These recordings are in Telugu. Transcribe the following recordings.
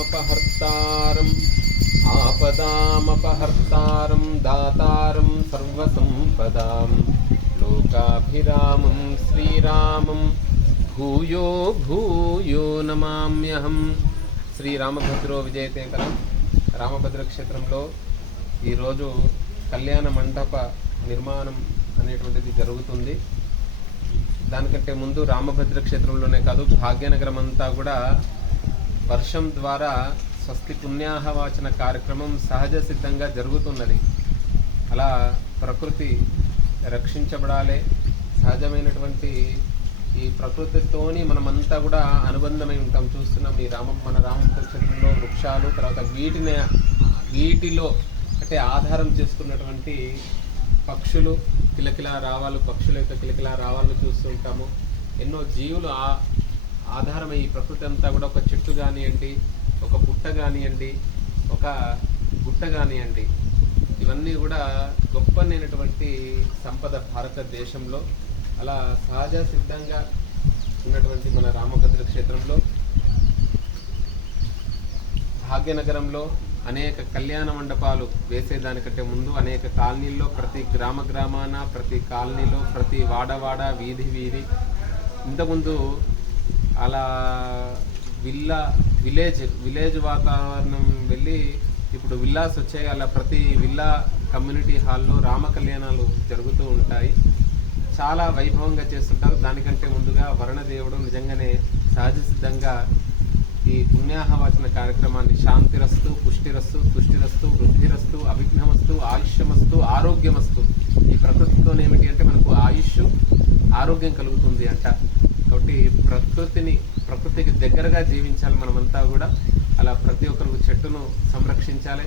ఆపదామపహర్తారం ఆపదామపహర్తారం దాతారం సర్వసంపదాం. లోకాభిరామం శ్రీరామం భూయో భూయో నమామ్యహం. శ్రీరామభద్రో విజయతేకరం రామభద్ర క్షేత్రంలో ఈరోజు కళ్యాణ మండప నిర్మాణం అనేటువంటిది జరుగుతుంది. దానికంటే ముందు రామభద్ర క్షేత్రంలోనే కాదు భాగ్యనగరం అంతా కూడా వర్షం ద్వారా స్వస్తి పుణ్యాహవాచన కార్యక్రమం సహజ సిద్ధంగా జరుగుతున్నది. అలా ప్రకృతి రక్షించబడాలి. సహజమైనటువంటి ఈ ప్రకృతితోని మనమంతా కూడా అనుబంధమై ఉంటాం. చూస్తున్నాం ఈ రామ మన రామభద్ర క్షేత్రంలో వృక్షాలు తర్వాత వీటిని వీటిలో అంటే ఆధారం చేసుకున్నటువంటి పక్షులు కిలకిలా రావాలు పక్షుల యొక్క కిలకిలా రావాలు చూస్తుంటాము ఎన్నో జీవులు ఆ ఆధారమై ఈ ప్రకృతి అంతా కూడా ఒక చెట్టు కానివ్వండి ఒక పుట్ట కానివ్వండి ఒక గుట్ట కానివ్వండి ఇవన్నీ కూడా గొప్పనైనటువంటి సంపద భారతదేశంలో అలా సహజ సిద్ధంగా ఉన్నటువంటి మన రామభద్ర క్షేత్రంలో భాగ్యనగరంలో అనేక కళ్యాణ మండపాలు వేసేదానికంటే ముందు అనేక కాలనీల్లో ప్రతి గ్రామ గ్రామాన ప్రతి కాలనీలో ప్రతి వాడవాడ వీధి వీధి ఇంతకుముందు అలా విల్లా విలేజ్ విలేజ్ వాతావరణం వెళ్ళి ఇప్పుడు విల్లాస్ వచ్చాయి. అలా ప్రతి విల్లా కమ్యూనిటీ హాల్లో రామ కళ్యాణాలు జరుగుతూ ఉంటాయి. చాలా వైభవంగా చేస్తుంటారు. దానికంటే ముందుగా వరుణదేవుడు నిజంగానే సహజ సిద్ధంగా ఈ పుణ్యాహవాచన కార్యక్రమాన్ని శాంతిరస్తు పుష్టిరస్తు తుష్టిరస్తు వృద్ధిరస్తు అవిఘ్నమస్తు ఆయుష్యమస్తు ఆరోగ్యమస్తు. ఈ ప్రకృతితో ఏమిటి అంటే మనకు ఆయుష్ ఆరోగ్యం కలుగుతుంది అంట. ప్రకృతిని ప్రకృతికి దగ్గరగా జీవించాలి మనమంతా కూడా. అలా ప్రతి ఒక్కరు చెట్టును సంరక్షించాలి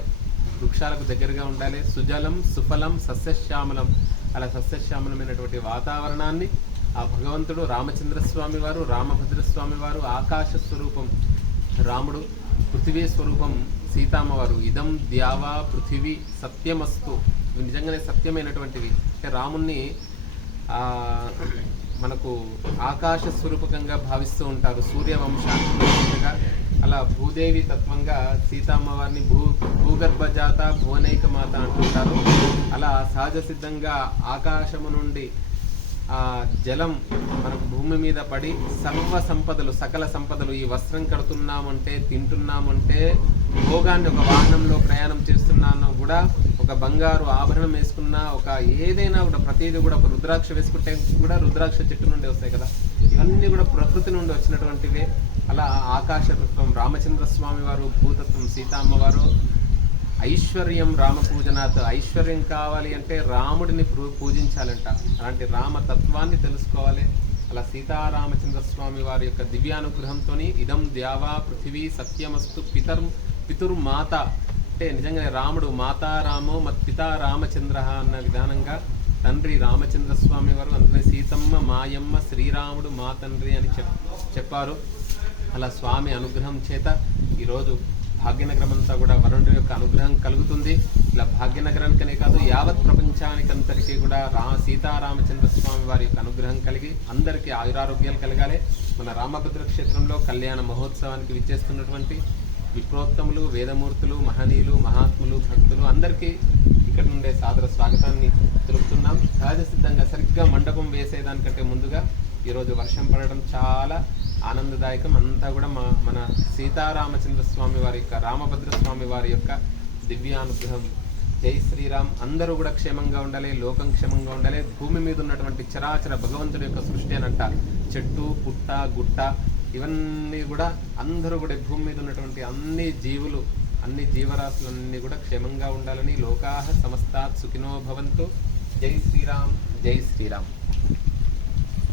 వృక్షాలకు దగ్గరగా ఉండాలి. సుజలం సుఫలం సస్యశ్యామలం. అలా సస్యశ్యామలమైనటువంటి వాతావరణాన్ని ఆ భగవంతుడు రామచంద్రస్వామి వారు రామభద్రస్వామి వారు ఆకాశ స్వరూపం రాముడు పృథివీ స్వరూపం సీతామ్మవారు. ఇదం ద్యావా పృథివీ సత్యమస్తు. ఇవి నిజంగానే సత్యమైనటువంటివి. అంటే రాముణ్ణి మనకు ఆకాశ స్వరూపకంగా భావిస్తూ ఉంటారు సూర్యవంశానికి అలా భూదేవి తత్వంగా సీతామ్మవారిని భూ భూగర్భజాత భువనైక మాత అంటుంటారు. అలా సహజ సిద్ధంగా ఆకాశము నుండి ఆ జలం మనకు భూమి మీద పడి సర్వ సంపదలు సకల సంపదలు ఈ వస్త్రం కడుతున్నామంటే తింటున్నామంటే భోగాన్ని ఒక వాహనంలో ప్రయాణం చేస్తున్నాను కూడా ఒక బంగారు ఆభరణం వేసుకున్నా ఒక ఏదైనా కూడా ప్రతిదీ కూడా ఒక రుద్రాక్ష వేసుకుంటే కూడా రుద్రాక్ష చెట్టు నుండి వస్తాయి కదా. ఇవన్నీ కూడా ప్రకృతి నుండి వచ్చినటువంటివే. అలా ఆకాశ తత్వం రామచంద్ర స్వామి వారు భూతత్వం సీతామ్మవారు ఐశ్వర్యం రామ పూజనాథ్. ఐశ్వర్యం కావాలి అంటే రాముడిని పూ- పూజించాలంట. అలాంటి రామ తత్వాన్ని తెలుసుకోవాలి. అలా సీతారామచంద్ర స్వామి వారి యొక్క దివ్యానుగ్రహంతో ఇదం ద్యావా పృథివీ సత్యమస్తు పితర్ పితుర్మాత అంటే నిజంగా రాముడు మాతారామో మత్ పితా రామచంద్ర అన్న విధానంగా తండ్రి రామచంద్ర స్వామి వారు అందుకనే సీతమ్మ మాయమ్మ శ్రీరాముడు మా తండ్రి అని చెప్ చెప్పారు. అలా స్వామి అనుగ్రహం చేత ఈరోజు భాగ్యనగరం అంతా కూడా వరుణుడి యొక్క అనుగ్రహం కలుగుతుంది. ఇలా భాగ్యనగరానికనే కాదు యావత్ ప్రపంచానికంతటికీ కూడా రా సీతారామచంద్ర స్వామి వారి యొక్క అనుగ్రహం కలిగి అందరికీ ఆయురారోగ్యాలు కలగాలి. మన రామభద్ర క్షేత్రంలో కళ్యాణ మహోత్సవానికి విచ్చేస్తున్నటువంటి విప్రోత్తములు వేదమూర్తులు మహనీయులు మహాత్ములు భక్తులు అందరికీ ఇక్కడ నుండే సాదర స్వాగతాన్ని తెలుపుతున్నాం. సహజ సిద్ధంగా సరిగ్గా మండపం వేసేదానికంటే ముందుగా ఈరోజు వర్షం పడడం చాలా ఆనందదాయకం. అంతా కూడా మా మన సీతారామచంద్ర స్వామి వారి యొక్క రామభద్ర స్వామి వారి యొక్క దివ్యానుగ్రహం. జై శ్రీరామ్. అందరూ కూడా క్షేమంగా ఉండాలి లోకం క్షేమంగా ఉండాలి. భూమి మీద ఉన్నటువంటి చరాచర భగవంతుడి యొక్క సృష్టి అనంట చెట్టు పుట్ట గుట్ట ఇవన్నీ కూడా అందరూ కూడా భూమి మీద ఉన్నటువంటి అన్ని జీవులు అన్ని జీవరాశులన్నీ కూడా క్షేమంగా ఉండాలని లోకాహ సమస్తాత్ సుఖినో భవంతు. జై శ్రీరామ్ జై శ్రీరామ్.